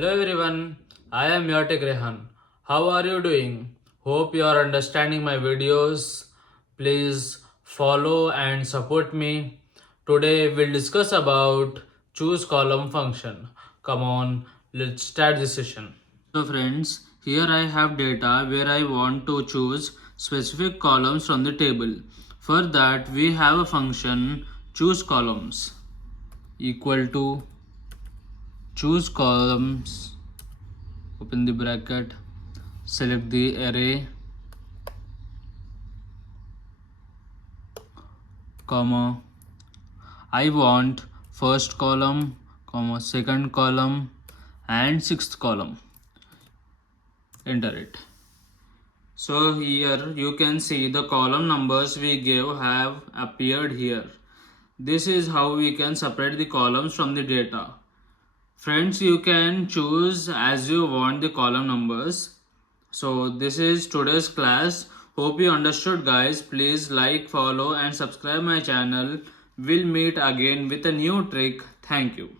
Hello everyone, I am your TECH.REHAAN. How are you doing? Hope you are understanding my videos. Please follow and support me. Today we'll discuss about choose column function. Come on, let's start this session. So friends, here I have data where I want to choose specific columns from the table. For that we have a function choose columns equal to choose columns, open the bracket, select the array, comma, I want first column, comma, second column and sixth column. Enter it. So here you can see the column numbers we gave have appeared here. This is how we can separate the columns from the data. Friends, you can choose as you want the column numbers. So this is today's class. Hope you understood guys. Please like, follow and subscribe my channel. We'll meet again with a new trick. Thank you.